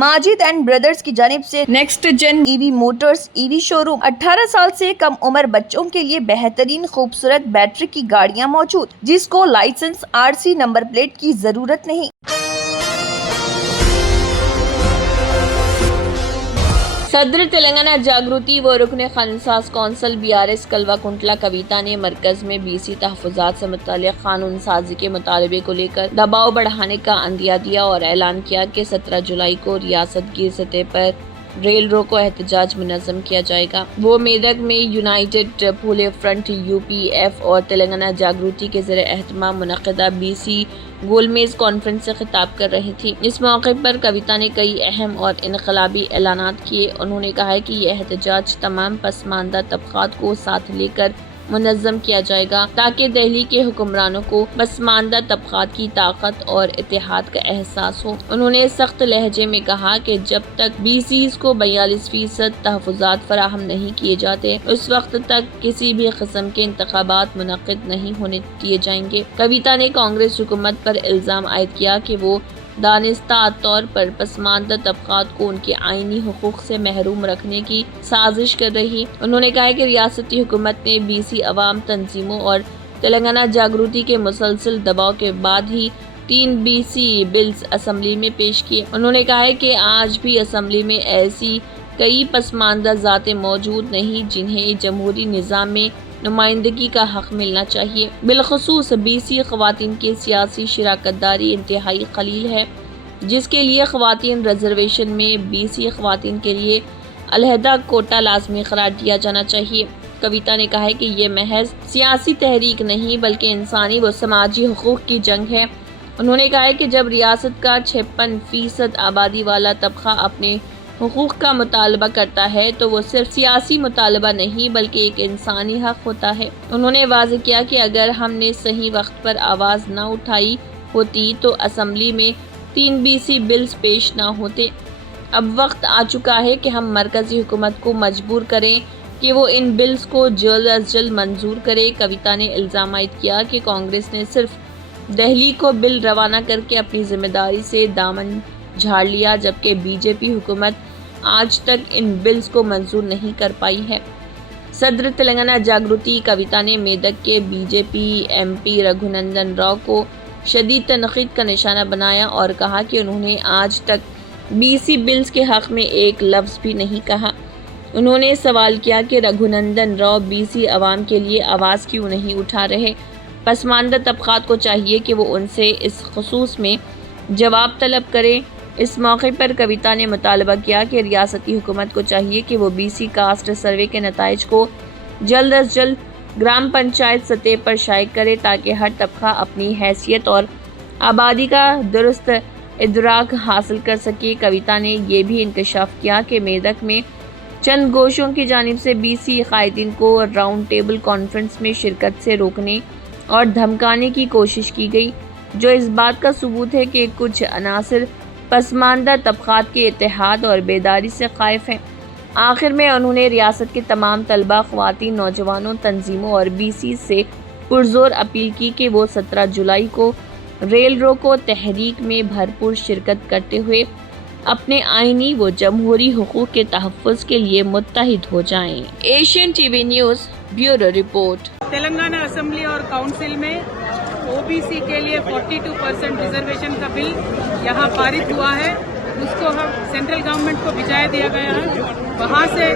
Majid and brothers की जानिब से next gen EV motors EV showroom 18 साल से कम उम्र बच्चों के लिए बेहतरीन खूबसूरत बैटरी की गाड़ियां मौजूद, जिसको लाइसेंस आरसी नंबर प्लेट की जरूरत नहीं। सदर तेलंगाना जागृति व रुकन खानसास कौंसिल BRS कलवा कुंटला कविता ने मरकज में BC तहफ़्फ़ुज़ात से मुताल्लिक़ कानून साजी के मुतालबे को लेकर दबाव बढ़ाने का अंदिया दिया और ऐलान किया कि 17 जुलाई को रियासत की सतह पर रेल रोको एहतजाज मुनज़्ज़म किया जाएगा। वो मेदक में यूनाइटेड पूले फ्रंट UPF और तेलंगाना जागृति के ज़रिए एहतमाम मुनक़दा BC गोलमेज कॉन्फ्रेंस से खिताब कर रही थी। इस मौके पर कविता ने कई अहम और इनकलाबी ऐलानात किए। उन्होंने कहा है कि यह एहतजाज तमाम पसमानदा तबक़ात को साथ लेकर मुनज़्ज़म किया जाएगा ताकि दिल्ली के हुक्मरानों को पसमानदा तबक़ात की ताकत और इत्तेहाद का एहसास हो। उन्होंने सख्त लहजे में कहा कि जब तक BCs को 42% तहफ़्फ़ुज़ात फराहम नहीं किए जाते, उस वक्त तक किसी भी किस्म के इंतखाबात मुनक़िद नहीं होने दिए जाएंगे। कविता ने कांग्रेस हुकूमत पर इल्ज़ाम आयद किया कि वो दानिस्ता तौर पर पसमानदा तबक़ात को उनके आईनी हुकूक से महरूम रखने की साजिश कर रही। उन्होंने कहा कि रियासती हुकूमत ने BC अवाम तंजीमों और तेलंगाना जागृति के मुसलसल दबाव के बाद ही 3 BC बिल्स असम्बली में पेश किए। उन्होंने कहा है कि आज भी असम्बली में ऐसी कई पसमानदा ज़ातें मौजूद नहीं जिन्हें जमहूरी निज़ाम में नुमाइंदगी का हक मिलना चाहिए। बिलखसूस BC ख़वातीन की सियासी शराकतदारी इंतहाई कलील है, जिसके लिए ख़वातीन रिजर्वेशन में BC ख़वातीन के लिए अलहदा कोटा लाजमी करार दिया जाना चाहिए। कविता ने कहा है कि ये महज सियासी तहरीक नहीं बल्कि इंसानी व समाजी हुकूक की जंग है। उन्होंने कहा है कि जब रियासत का 56% आबादी वाला तबका अपने हुकूक का मुतालबा करता है तो वो सिर्फ सियासी मुतालबा नहीं बल्कि एक इंसानी हक होता है। उन्होंने वाज़ेह किया कि अगर हमने सही वक्त पर आवाज़ न उठाई होती तो असम्बली में 3 BC बिल्स पेश न होते। अब वक्त आ चुका है कि हम मरकज़ी हुकूमत को मजबूर करें कि वो इन बिल्स को जल्द अज जल्द मंजूर करे। कविता ने इल्ज़ाम आयद किया कि कांग्रेस ने सिर्फ दिल्ली को बिल रवाना करके अपनी जिम्मेदारी से दामन झाड़ लिया, जबकि BJP हुकूमत आज तक इन बिल्स को मंजूर नहीं कर पाई है। सदर तेलंगाना जागृति कविता ने मेदक के BJP MP रघुनंदन राव को शदीद तनक़ीद का निशाना बनाया और कहा कि उन्होंने आज तक BC बिल्स के हक़ में एक लफ्ज़ भी नहीं कहा। उन्होंने सवाल किया कि रघुनंदन राव BC अवाम के लिए आवाज़ क्यों नहीं उठा रहे। पसमानदा तबक़ात को चाहिए कि वो उनसे इस ख़ुसूस में जवाब तलब करें। इस मौके पर कविता ने मुतालबा किया कि रियासती हुकूमत को चाहिए कि वो BC कास्ट सर्वे के नताइज को जल्द अज जल्द ग्राम पंचायत सतह पर शाये करे ताकि हर तबका अपनी हैसियत और आबादी का दुरुस्त इदराक हासिल कर सके। कविता ने यह भी इंकशाफ किया कि मेदक में चंद गोशों की जानिब से BC कायदीन को राउंड टेबल कॉन्फ्रेंस में शिरकत से रोकने और धमकाने की कोशिश की गई, जो इस बात का सबूत है कि कुछ अनासिर पसमानदा तबक़ात के इत्तेहाद और बेदारी से ख़ाइफ हैं। आखिर में उन्होंने रियासत के तमाम तलबा, ख़वातीन, नौजवानों, तंजीमों और BC से पुरज़ोर अपील की कि वो 17 जुलाई को रेल रोको तहरीक में भरपूर शिरकत करते हुए अपने आईनी व जमहूरी हुकूक के तहफ़्फ़ुज़ के लिए मुत्तहिद हो जाएं। Asian TV news bureau report. Telangana assembly और काउंसिल में OBC के लिए 42% रिजर्वेशन का बिल यहाँ पारित हुआ है। उसको हम सेंट्रल गवर्नमेंट को भिजवा दिया गया है। वहाँ से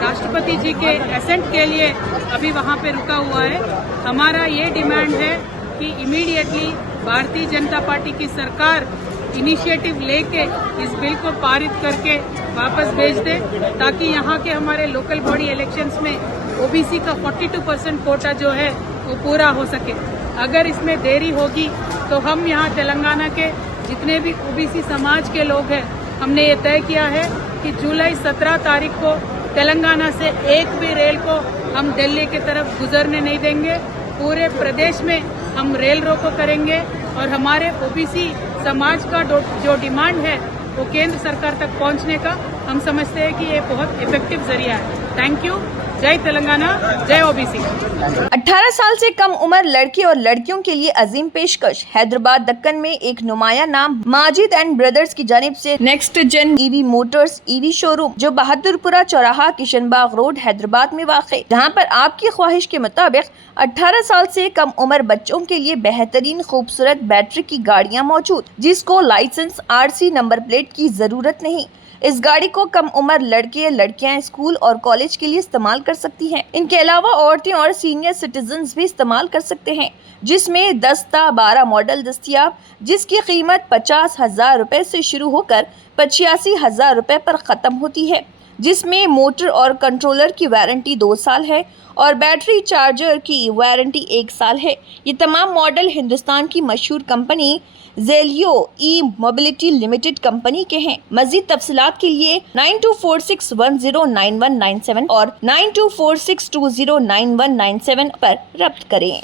राष्ट्रपति जी के एसेंट के लिए अभी वहाँ पे रुका हुआ है। हमारा ये डिमांड है कि इमीडिएटली भारतीय जनता पार्टी की सरकार इनिशिएटिव लेके इस बिल को पारित करके वापस भेज दे, ताकि यहाँ के हमारे लोकल बॉडी इलेक्शंस में OBC का 42% कोटा जो है वो पूरा हो सके। अगर इसमें देरी होगी तो हम यहाँ तेलंगाना के जितने भी OBC समाज के लोग हैं, हमने ये तय किया है कि जुलाई 17 तारीख को तेलंगाना से एक भी रेल को हम दिल्ली की तरफ गुजरने नहीं देंगे। पूरे प्रदेश में हम रेल रोको करेंगे और हमारे OBC समाज का जो डिमांड है वो केंद्र सरकार तक पहुंचने का हम समझते हैं कि ये बहुत इफेक्टिव जरिया है। Thank you. जय तेलंगाना, जय ओबीसी। 18 साल से कम उम्र लड़के और लड़कियों के लिए अजीम पेशकश। हैदराबाद दक्कन में एक नुमाया नाम माजिद एंड ब्रदर्स की जानिब से next gen EV motors EV showroom जो बहादुरपुरा चौराहा किशनबाग रोड हैदराबाद में वाक़, जहां पर आपकी ख्वाहिश के मुताबिक 18 साल से कम उम्र बच्चों के लिए बेहतरीन खूबसूरत बैटरी की गाड़ियां मौजूद, जिसको लाइसेंस RC नंबर प्लेट की जरूरत नहीं। इस गाड़ी को कम उम्र लड़के लड़कियां स्कूल और कॉलेज के लिए इस्तेमाल कर सकती हैं। इनके अलावा औरतें और सीनियर सिटीजन्स भी इस्तेमाल कर सकते हैं, जिसमें 10-12 मॉडल दस्तियाब, जिसकी कीमत 50,000 रुपए से शुरू होकर 85,000 रुपए पर ख़त्म होती है, जिसमें मोटर और कंट्रोलर की वारंटी 2 साल है और बैटरी चार्जर की वारंटी 1 साल है। ये तमाम मॉडल हिंदुस्तान की मशहूर कंपनी जेलियो ई मोबिलिटी लिमिटेड कंपनी के हैं। मजीद तफसीलात के लिए 9246109197 और 9246209197 पर रब्त करें।